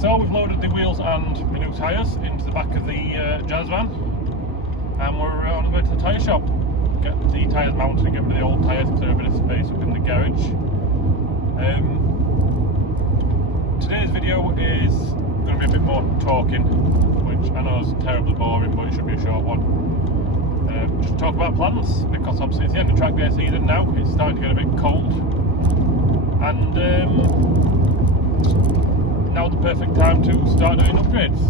so we've loaded the wheels and my new tyres into the back of the Jazz van, and we're on the way to the tyre shop. Get the tyres mounted and get rid of the old tyres, clear a bit of space up in the garage. Today's video is going to be a bit more talking, which I know is terribly boring, but it should be a short one. Just talk about plans, because obviously it's the end of track day season now. It's starting to get a bit cold, and now's the perfect time to start doing upgrades.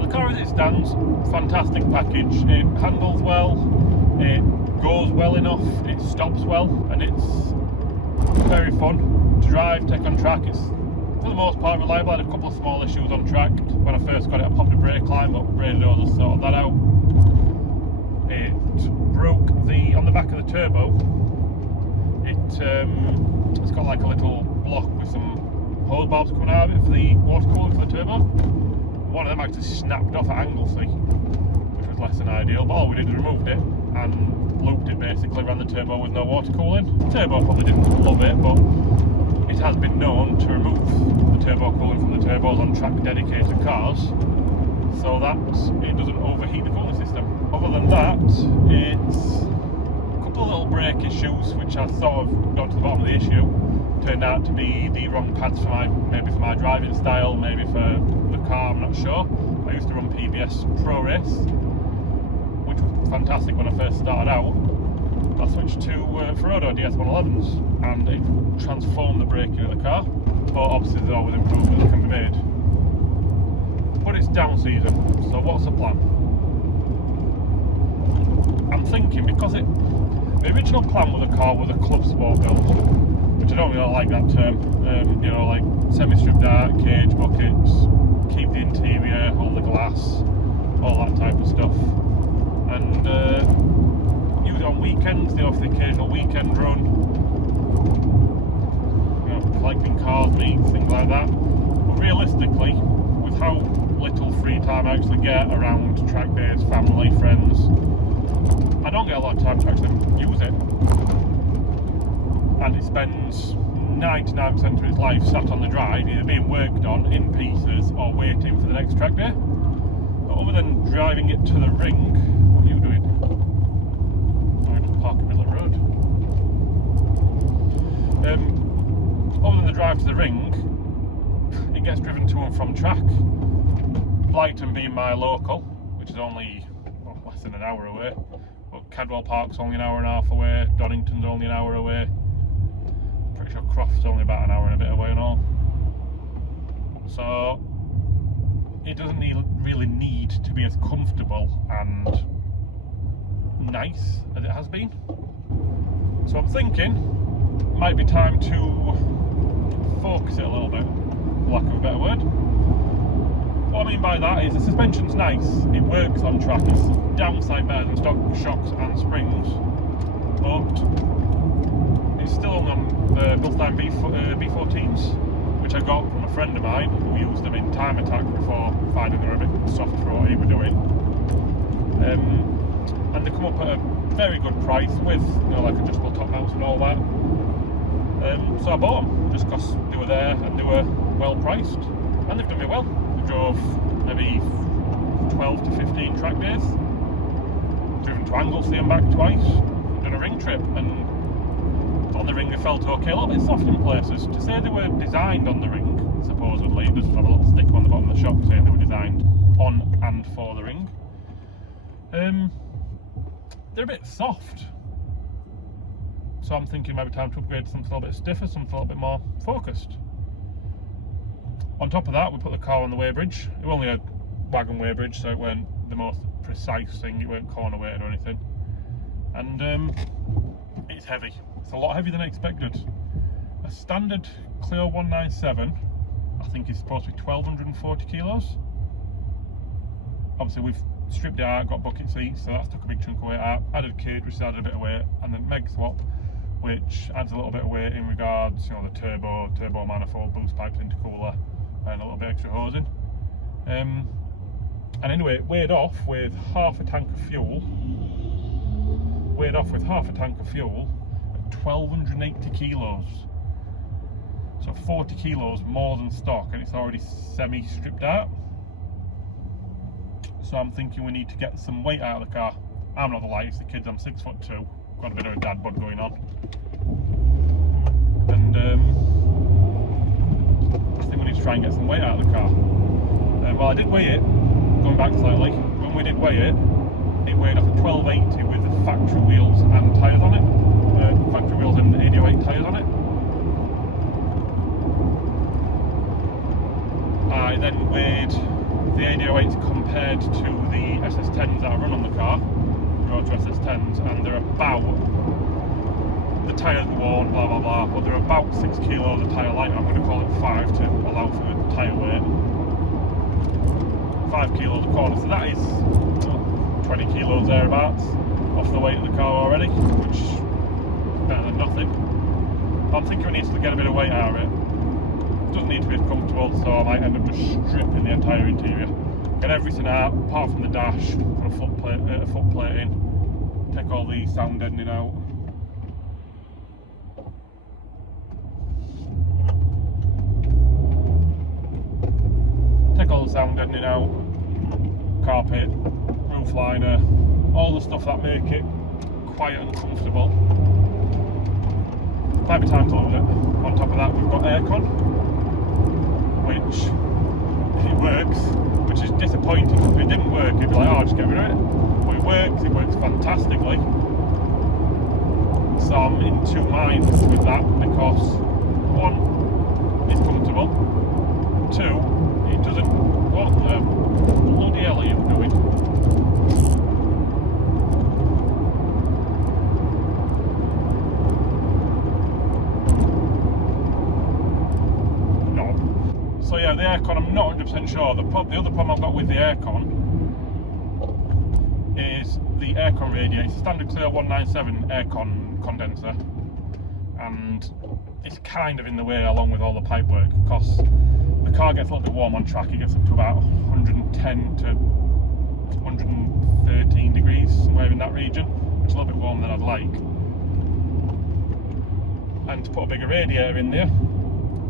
The car as it stands, fantastic package. It handles well, it goes well enough, it stops well, and it's very fun to drive, take on track. It's for the most part reliable. I had a couple of small issues on track. When I first got it, I popped a brake line, but Renault sorted that out. It broke on the back of the turbo. It's got like a little block with some hose barbs coming out of it for the water cooling for the turbo. One of them actually snapped off at angle C, which was less than ideal, but all we did was removed it and looped it basically, ran the turbo with no water cooling. The turbo probably didn't love it, but it has been known to remove the turbo cooling from the turbos on track dedicated cars, so that it doesn't overheat the cooling system. Other than that, it's a couple of little brake issues which I sort of got to the bottom of the issue. Turned out to be the wrong pads for maybe for my driving style, maybe for the car, I'm not sure. I used to run PBS Pro Race, which was fantastic when I first started out. I switched to Renault DS111s and it transformed the braking of the car, but obviously there's always improvements that can be made. But it's down season, so what's the plan? I'm thinking, because the original plan with the car was a club sport build, which I don't really like that term. You know, like semi-stripped out, cage buckets, keep the interior, hold the glass, all that type of stuff. And use it on weekends, the occasional weekend run. You know, collecting cars, meets, things like that. But realistically, with how little free time I actually get around track days, family, friends, I don't get a lot of time to actually use it. And it spends 99% of its life sat on the drive, either being worked on in pieces or waiting for the next track day. But other than driving it to the ring, what are you doing? I'm just parking in the middle of the road. Other than the drive to the ring, it gets driven to and from track. Blyton being my local, which is only less than an hour away, but Cadwell Park's only an hour and a half away, Donington's only an hour away. Pretty sure Croft's only about an hour and a bit away and all. So it doesn't really need to be as comfortable and nice as it has been. So I'm thinking it might be time to focus it a little bit, for lack of a better word. What I mean by that is the suspension's nice, it works on track, it's downside better than stock shocks and springs, but it's still only on the Bilstein B14s, which I got from a friend of mine who used them in time attack before finding they were a bit soft for what he was doing. And they come up at a very good price with, you know, like adjustable top mounts and all that. So I bought them just because they were there and they were well priced, and they've done me well. We drove maybe 12 to 15 track days, driven to Anglesey and back twice, done a ring trip, and on the ring they felt okay, a little bit soft in places. To say they were designed on the ring, supposedly, there's a little sticker on the bottom of the shop saying they were designed on and for the ring. They're a bit soft, so I'm thinking maybe time to upgrade to something a little bit stiffer, something a little bit more focused. On top of that, we put the car on the weighbridge. It was only a wagon weighbridge, so it weren't the most precise thing, it weren't corner weighted or anything. And it's heavy. It's a lot heavier than I expected. A standard Clio 197, I think, is supposed to be 1240 kilos. Obviously we've stripped it out, got bucket seats, so that's took a big chunk of weight out. Added cage, which added a bit of weight, and then Meg swap, which adds a little bit of weight in regards, you know, the turbo manifold, boost pipes, intercooler, and a little bit extra hosing. And anyway, it weighed off with half a tank of fuel. At 1280 kilos. So 40 kilos more than stock, and it's already semi-stripped out. So I'm thinking we need to get some weight out of the car. I'm not the lightest of the kids, I'm 6'2", got a bit of a dad bod going on. And I think we need to try and get some weight out of the car. Well, I did weigh it, going back slightly. When we did weigh it, it weighed off a 1280 with the factory wheels and tyres on it. Factory wheels and 808 tyres on it. I then weighed the 808s compared to the SS10s that I run on the car, Renault SS10s, and they're about, the tyres were worn, blah blah blah, but they're about 6 kilos of tyre light. I'm going to call it 5 to allow for the tyre weight. 5 kilos a corner, so that is 20 kilos thereabouts off the weight of the car already, which is better than nothing. But I'm thinking we need to get a bit of weight out of it. It doesn't need to be comfortable, so I might end up just stripping the entire interior. Get everything out, apart from the dash, put a foot plate in, take all the sound deadening out. Take all the sound deadening out, carpet, roof liner, all the stuff that make it quiet and comfortable. Might be time to load it. On top of that, we've got aircon, which it works, which is disappointing. If it didn't work, you'd be like, oh, just get rid of it. But it works fantastically. So I'm in two minds with that because, one, it's comfortable, two, it doesn't. What the bloody hell are you doing? No. So yeah, the aircon, I'm not 100% sure. The other problem I've got with the aircon is the aircon radiator. It's a standard Clio 197 aircon condenser, and it's kind of in the way along with all the pipe work because the car gets a little bit warm on track. It gets up to about 110 to 113 degrees, somewhere in that region, which is a little bit warmer than I'd like. And to put a bigger radiator in there,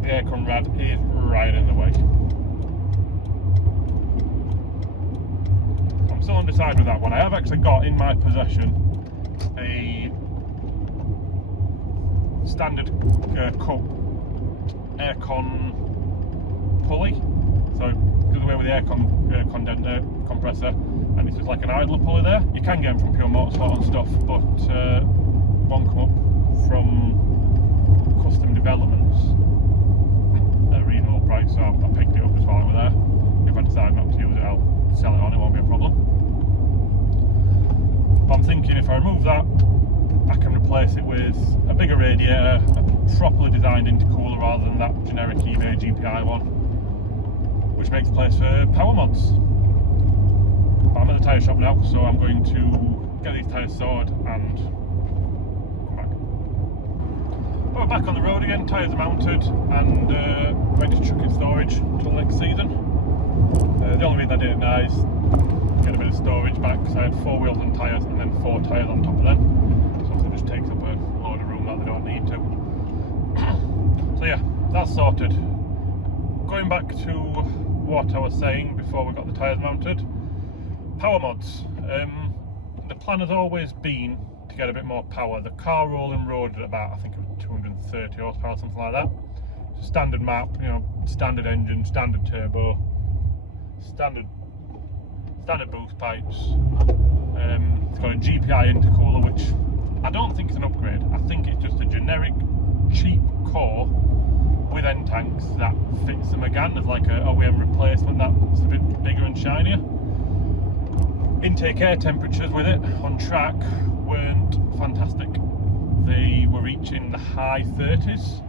the aircon rad is right in the way. I'm still undecided with that one. I have actually got in my possession a standard cut aircon pulley, so it goes away with the aircon compressor, and it's just like an idler pulley there. You can get them from Pure Motorsport and stuff, but one come up from custom developments at a reasonable price, so I picked it up just while I was there. If I decide not to use it, I'll sell it on, it won't be a problem. But I'm thinking if I remove that, I can replace it with a bigger radiator, a properly designed intercooler rather than that generic eBay GPI one, which makes place for power mods. But I'm at the tyre shop now, so I'm going to get these tyres sorted and come back. Well, we're back on the road again, tyres are mounted and ready to chuck in storage until next season. The only reason I did it now is get a bit of storage back because I had 4 wheels and tyres and then 4 tyres on top of them. So it just takes up a load of room that they don't need to. So yeah, that's sorted. Going back to what I was saying before we got the tyres mounted, power mods. The plan has always been to get a bit more power. The car rolling road at about, I think it was 230 horsepower, something like that. It's a standard map, you know, standard engine, standard turbo, standard boost pipes. It's got a GPI intercooler, which I don't think is an upgrade. I think it's just a generic cheap core with end tanks that fits the Megane as like a OEM replacement that's a bit bigger and shinier. Intake air temperatures with it on track weren't fantastic. They were reaching the high 30s.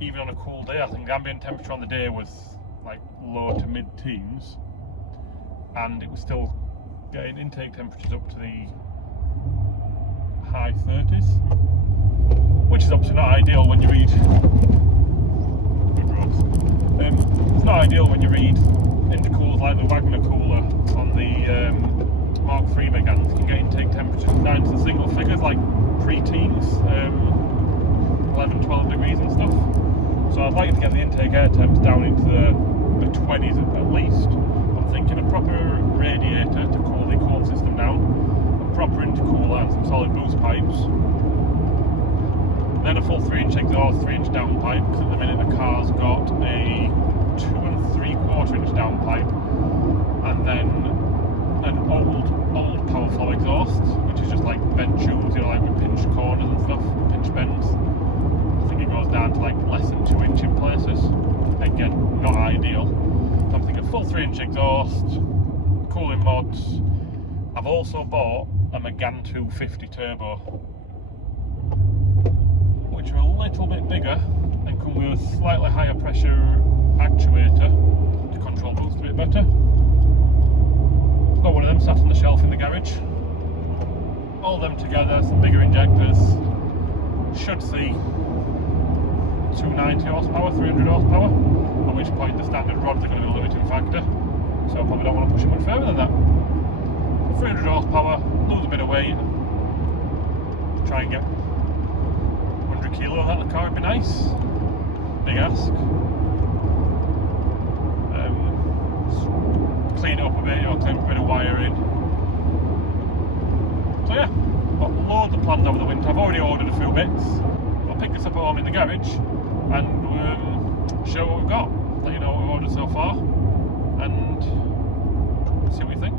Even on a cool day, I think the ambient temperature on the day was like low to mid-teens, and it was still getting intake temperatures up to the high 30s, which is obviously not ideal when you read it's not ideal when you read intercoolers like the Wagner cooler on the Mark III Meganes. You can get intake temperatures down to single figures, like pre-teens. 11, 12 degrees and stuff. So I'd like to get the intake air temps down into the 20s at least. I'm thinking a proper radiator to cool the cooling system down, a proper intercooler and some solid boost pipes. Then a full 3-inch exhaust, 3-inch downpipe, because at the minute the car's got a 2 3/4 inch downpipe, and then an old power flow exhaust, which is just like bent tubes, you know, like with pinch corners and stuff, pinch bends. I think it goes down to like less than 2 inch in places. Again, not ideal. So I'm thinking full 3-inch exhaust, cooling mods. I've also bought a Megane 250 turbo, which are a little bit bigger and come with a slightly higher pressure actuator to control boost a bit better. I've got one of them sat on the shelf in the garage. All them together, some bigger injectors, should see 290 horsepower, 300 horsepower, at which point the standard rods are going to be a limiting factor, so I probably don't want to push it much further than that. 300 horsepower, lose a bit of weight, try and get 100 kilo out of the car would be nice. Big ask. Clean it up a bit, you know, clean up a bit of wiring. So yeah, got loads of plans over the winter. I've already ordered a few bits. I'll pick this up at home in the garage and show what we've got. Let you know what we've ordered so far and see what you think.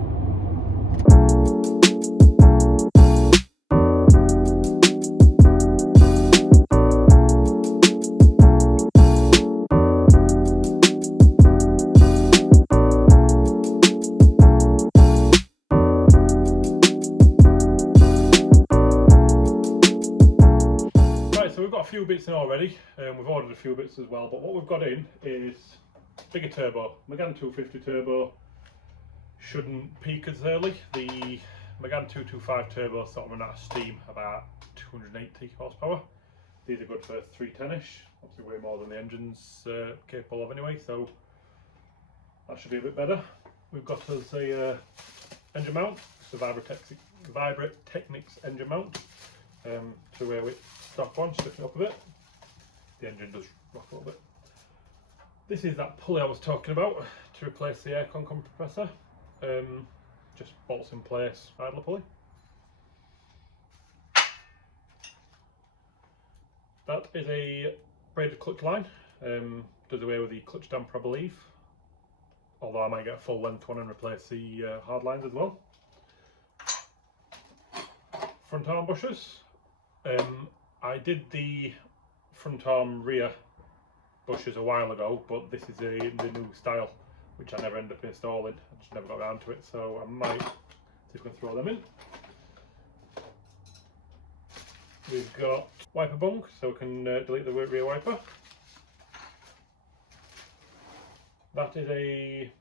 A few bits in already, we've ordered a few bits as well, but what we've got in is bigger turbo. Megane 250 turbo shouldn't peak as early. The Megane 225 turbo sort of run out of steam about 280 horsepower. These are good for 310ish, obviously way more than the engine's capable of anyway, so that should be a bit better. We've got us a engine mount, the Vibra Technics engine mount, to where we stock one, stiffen it up a bit. The engine does rock a little bit. This is that pulley I was talking about to replace the aircon compressor. Just bolts in place, idler pulley. That is a braided clutch line. Does away with the clutch damper, I believe. Although I might get a full length one and replace the hard lines as well. Front arm bushers. I did the front arm rear bushers a while ago, but this is the new style, which I never end up installing. I just never got around to it, so I might see if we can throw them in. We've got wiper bung, so we can delete the rear wiper. That is a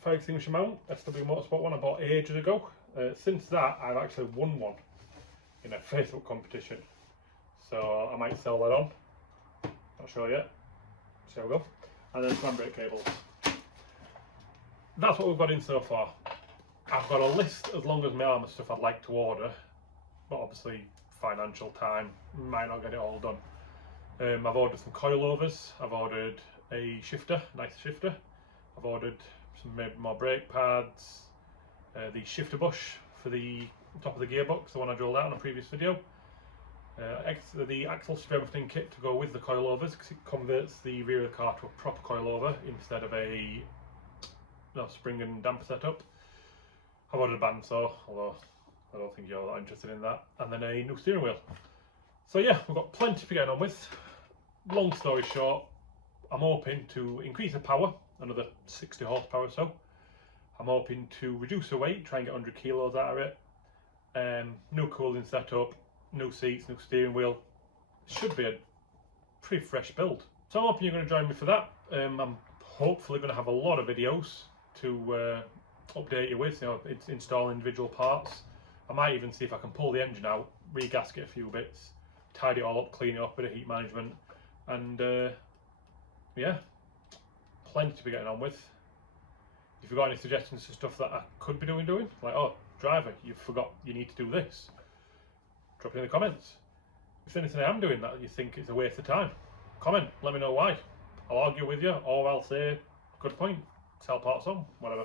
fire extinguisher mount, SW Motorsport one I bought ages ago. Since that, I've actually won one in a Facebook competition, so I might sell that on. Not sure yet. So we go. And then some brake cables. That's what we've got in so far. I've got a list as long as my arm of stuff I'd like to order, but obviously financial time might not get it all done. I've ordered some coilovers. I've ordered a shifter, nice shifter. I've ordered some more brake pads, the shifter bush for the top of the gearbox, the one I drilled out in a previous video. The axle strengthening kit to go with the coilovers, because it converts the rear of the car to a proper coilover instead of a spring and damper setup. I've ordered a bandsaw, although I don't think you're that interested in that, and then a new steering wheel. So yeah, we've got plenty to be getting on with. Long story short, I'm hoping to increase the power, another 60 horsepower or so. I'm hoping to reduce the weight, try and get 100 kilos out of it. New cooling setup, new seats, new steering wheel. Should be a pretty fresh build. So I'm hoping you're going to join me for that. I'm hopefully going to have a lot of videos to update you with. You know, it's installing individual parts. I might even see if I can pull the engine out, re-gasket a few bits, tidy it all up, clean it up, bit of heat management, and yeah, plenty to be getting on with. If you've got any suggestions for stuff that I could be doing, like, oh, driver, you forgot you need to do this, drop it in the comments. if there's anything I am doing that you think it's a waste of time, comment, let me know why. I'll argue with you, or I'll say, good point, sell parts on, whatever.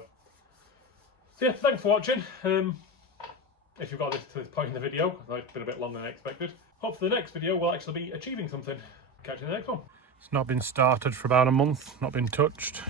So yeah, thanks for watching. If you've got this to this point in the video, it's been a bit longer than I expected. Hopefully the next video will actually be achieving something. Catch you in the next one. It's not been started for about a month, not been touched.